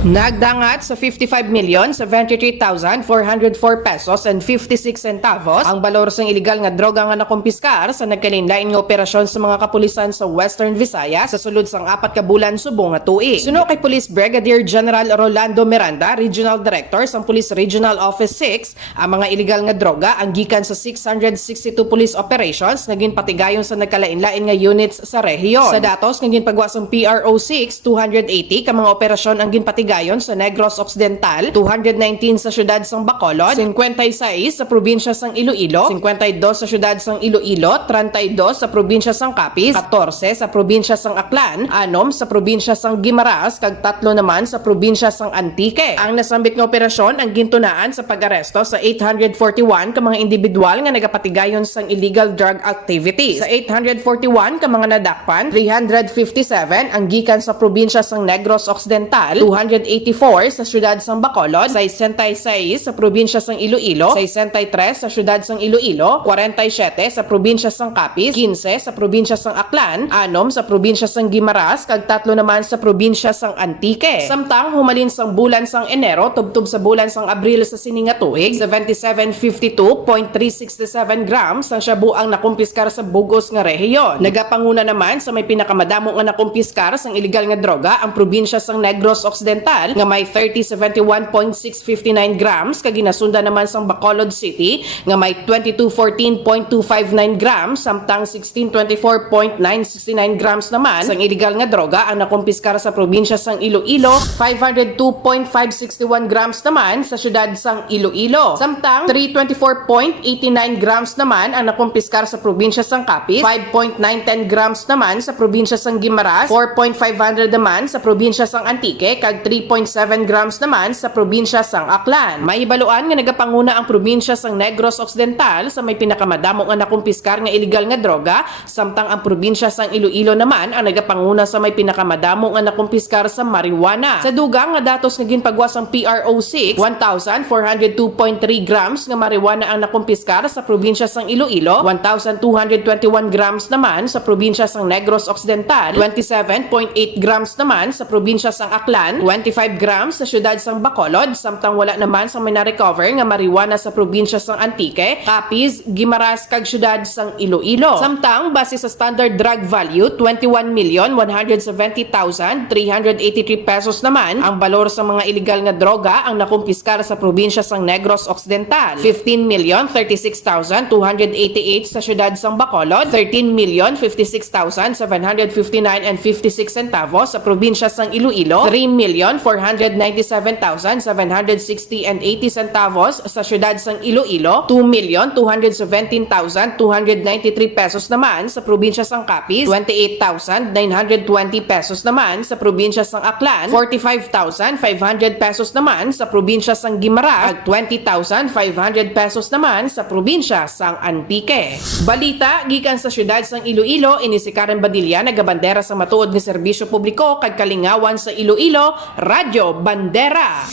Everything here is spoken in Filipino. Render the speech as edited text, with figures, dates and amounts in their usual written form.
Nagdangat sa 55,073,404 pesos and 56 centavos ang balor sa iligal nga droga nga nakumpiskar sa nagkalain-lain nga operasyon sa mga kapulisan sa Western Visayas sa sulod sang 4 ka bulan subong nga tuig. Suno kay Police Brigadier General Rolando Miranda, Regional Director sa Police Regional Office 6, ang mga iligal nga droga ang gikan sa 662 police operations nga ginpatigayon sa nagkalain-lain nga units sa rehiyon. Sa datos nga ginpagawa sa PRO 6, 280 ka mga operasyon ang ginpatigayon sa Negros Occidental, 219 sa syudad sang Bacolod, 56 sa probinsya sang Iloilo, 52 sa syudad sang Iloilo, 32 sa probinsya sang Capiz, 14 sa probinsya sang Aklan, 6 sa probinsya sang Guimaras, kag 3 naman sa probinsya sang Antique. Ang nasambit nga operasyon ang gintunaan sa pag-aresto sa 841 ka mga individual nga nagapatigayon sang illegal drug activities. Sa 841 ka mga nadakpan, 357 ang gikan sa probinsya sang Negros Occidental, 284 sa syudad sang Bacolod, 66 sa probinsya sang Iloilo, 63 sa syudad sang Iloilo, 47 sa probinsya sang Capiz, 15 sa probinsya sang Aklan, 6 sa probinsya sang Guimaras, kag 3 naman sa probinsya sang Antique. Samtang humalin sang bulan sang Enero tubtub sa bulan sang Abril sa sininga tuig, 7752.367 grams ang shabu ang nakumpiskar sa bugos nga rehiyon. Nagapanguna naman sa may pinakamadamo nga nakumpiskar sang iligal nga droga ang probinsya sang Negros Occidental nga may 3071.659 grams, kag ginasunda naman sang Bacolod City nga may 2214.259 grams, samtang 1624.969 grams naman sang illegal nga droga ang nakumpiskar sa probinsya sang Iloilo, 502.561 grams naman sa syudad sang Iloilo, samtang 324.89 grams naman ang nakumpiskar sa probinsya sang Capiz, 5.910 grams naman sa probinsya sang Guimaras, 4.500 naman sa probinsya sang Antique, kag 3.7 grams naman sa probinsya sang Aklan. May ibaluan nga nagapanguna ang probinsya sang Negros Occidental sa may pinakamadamo nga nakumpiskar nga illegal nga droga, samtang ang probinsya sang Iloilo naman ang nagapanguna sa may pinakamadamo nga nakumpiskar sa marijuana. Sa dugang nga datos nga ginpagawa sang PRO 6, 1,402.3 grams nga marijuana ang nakumpiskar sa probinsya sang Iloilo, 1,221 grams naman sa probinsya sang Negros Occidental, 27.8 grams naman sa probinsya sang Aklan, 25 grams sa syudad sang Bacolod, samtang wala naman sa may na-recover nga marijuana sa probinsya sang Antique, Capiz, Guimaras, kag syudad sang Iloilo. Samtang base sa standard drug value, 21,170,383 pesos naman ang balor sa mga illegal nga droga ang nakumpiskar sa probinsya sang Negros Occidental, 15,036,288 sa syudad sang Bacolod, 13,056,759 and 56 centavos sa probinsya sang Iloilo, 3,497,760 and 80 centavos sa syudad sang Iloilo, 2,217,293 pesos naman sa probinsya sang Capiz, 28,920 pesos naman sa probinsya sang Aklan, 45,500 pesos naman sa probinsya sang Guimaras, at 20,500 pesos naman sa probinsya sang Antique. Balita gikan sa syudad sang Iloilo, ini si Karen Badilla nagabandera sa matuod nga serbisyo publiko kag kalingawan sa Iloilo, Radyo Bandera.